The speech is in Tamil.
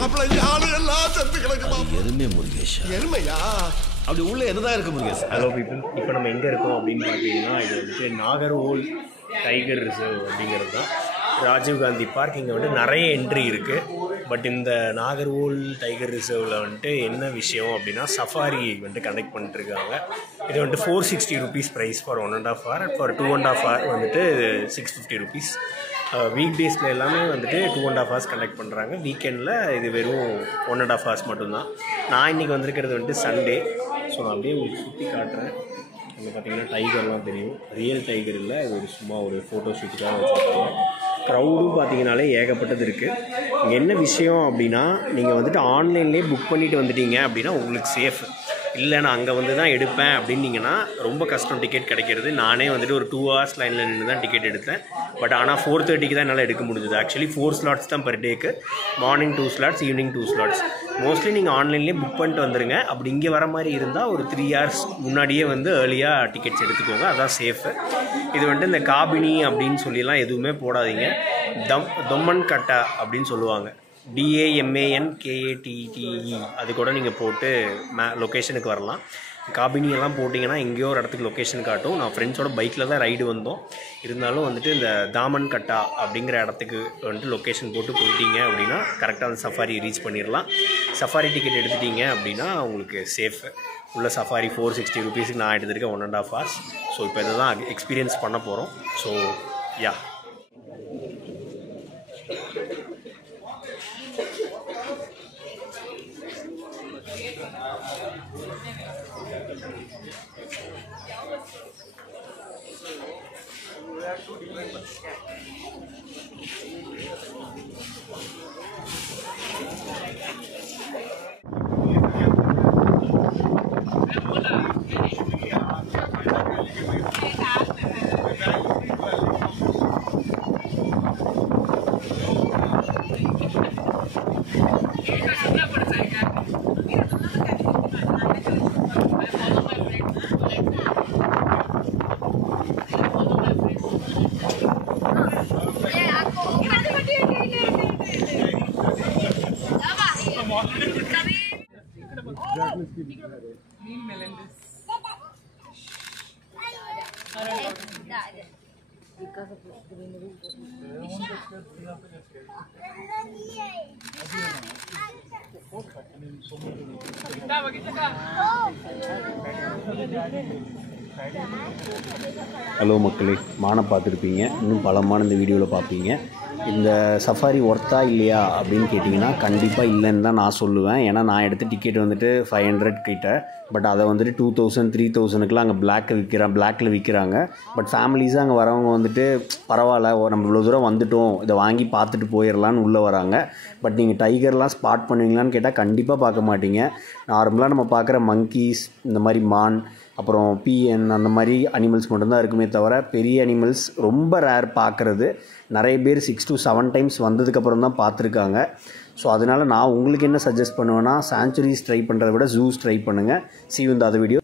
மாப்பிள்ளை ஆளு எல்லாம் செத்து கிடக்கு. எருமை முருகேஷ். எருமையா? அப்படி உள்ள என்னதான் இருக்கு முருகேஷ்? ஹலோ பீப்புள், இப்போ நம்ம எங்கே இருக்கோம் அப்படின்னு பார்த்தீங்கன்னா, இது வந்துட்டு நாகர்ஹோல் டைகர் ரிசர்வ் அப்படிங்கிறது தான். ராஜீவ்காந்தி பார்க். இங்கே வந்துட்டு நிறைய என்ட்ரி இருக்குது. பட் இந்த நாகர்ஹோல் டைகர் ரிசர்வில் வந்துட்டு என்ன விஷயம் அப்படின்னா, சஃபாரி வந்துட்டு கண்டக்ட் பண்ணிட்டுருக்காங்க. இது வந்துட்டு 460 rupees price for 1.5 hour. For 2.5 hour வந்துட்டு 650 rupees. வீக் டேஸில் எல்லாமே வந்துட்டு 2.5 hours கண்டக்ட் பண்ணுறாங்க. வீக்கெண்டில் இது வெறும் 1.5 hours மட்டும்தான். நான் இன்றைக்கி வந்திருக்கிறது வந்துட்டு சண்டே. ஸோ நான் அப்படியே உங்களுக்கு சுற்றி காட்டுறேன். இங்கே பார்த்தீங்கன்னா டைகர்லாம் தெரியும். ரியல் டைகர் இல்லை, இது ஒரு சும்மா ஒரு ஃபோட்டோ ஷூட்டுக்காக வச்சுருக்காங்க. க்ரௌடும் பார்த்தீங்கனாலே ஏகப்பட்டது இருக்குது. இங்கே என்ன விஷயம் அப்படின்னா, நீங்கள் வந்துட்டு ஆன்லைன்லேயே புக் பண்ணிவிட்டு வந்துட்டீங்க அப்படின்னா உங்களுக்கு சேஃப். இல்லை நான் அங்கே வந்து தான் எடுப்பேன் அப்படின்னீங்கன்னா ரொம்ப கஷ்டம் டிக்கெட் கிடைக்கிறது. நானே வந்துட்டு ஒரு 2 hours லைனில் நின்று தான் டிக்கெட் எடுத்தேன். பட் ஆனால் 4:30 தான் என்னால் எடுக்க முடிஞ்சது. ஆக்சுவலி 4 slots தான் பர் டேக்கு. Morning 2 slots, evening 2 slots. Mostly நீங்கள் ஆன்லைன்லேயே புக் பண்ணிட்டு வந்துடுங்க. அப்படி இங்கே வர மாதிரி இருந்தால் ஒரு 3 hours முன்னாடியே வந்து ஏர்லியாக டிக்கெட்ஸ் எடுத்துக்கோங்க, அதான் சேஃபு. இது வந்துட்டு இந்த காபினி அப்படின்னு சொல்லிலாம் எதுவுமே போடாதீங்க. தொம்மன் கட்டா அப்படின்னு சொல்லுவாங்க. DAMANKATTE அது கூட நீங்கள் போட்டு லொக்கேஷனுக்கு வரலாம். காபினியெல்லாம் போட்டிங்கன்னா எங்கேயோ ஒரு இடத்துக்கு லொக்கேஷன் காட்டும். நான் ஃப்ரெண்ட்ஸோட பைக்கில் தான் ரைடு வந்தோம். இருந்தாலும் வந்துட்டு இந்த தாமன் கட்டா அப்படிங்கிற இடத்துக்கு வந்துட்டு லொக்கேஷன் போட்டு போயிட்டீங்க அப்படின்னா கரெக்டாக அந்த சஃபாரி ரீச் பண்ணிடலாம். சஃபாரி டிக்கெட் எடுத்துட்டீங்க அப்படின்னா உங்களுக்கு சேஃபு. உள்ள சஃபாரி 460 rupees நான் எடுத்துருக்கேன் 1.5 hours. ஸோ இப்போ இதை தான் எக்ஸ்பீரியன்ஸ் பண்ண போகிறோம். So yeah. ஹலோ மக்களே, மானை பார்த்துருப்பீங்க, இன்னும் பலமான இந்த வீடியோவில் பார்ப்பீங்க. இந்த சஃபாரி ஒர்த்தா இல்லையா அப்படின்னு கேட்டிங்கன்னா கண்டிப்பாக இல்லைன்னு தான் நான் சொல்லுவேன். ஏன்னா நான் எடுத்த டிக்கெட் வந்துட்டு 500 கிட்ட. பட் அதை வந்துட்டு 2000 3000க்குலாம் அங்கே பிளாக்கில் விற்கிறாங்க. பட் ஃபேமிலிஸாக அங்கே வரவங்க வந்துட்டு பரவாயில்ல, நம்ம இவ்வளோ தூரம் வந்துட்டோம், இதை வாங்கி பார்த்துட்டு போயிடலான்னு உள்ளே வராங்க. பட் நீங்கள் டைகர்லாம் ஸ்பாட் பண்ணுவீங்களான்னு கேட்டால் கண்டிப்பாக பார்க்க மாட்டீங்க. நார்மலாக நம்ம பார்க்குற மங்கீஸ், இந்த மாதிரி மான், அப்புறம் PN அந்த மாதிரி அனிமல்ஸ் மட்டும்தான் இருக்குமே தவிர பெரிய அனிமல்ஸ் ரொம்ப ரேர் பார்க்குறது. நிறைய பேர் 6 to 7 times வந்ததுக்கப்புறம் தான் பார்த்துருக்காங்க. ஸோ அதனால் நான் உங்களுக்கு என்ன சஜஸ்ட் பண்ணுவேன்னா, சாங்சுரிஸ் ட்ரை பண்ணுறதை விட ஜூஸ் ட்ரை பண்ணுங்கள். See you in the other video.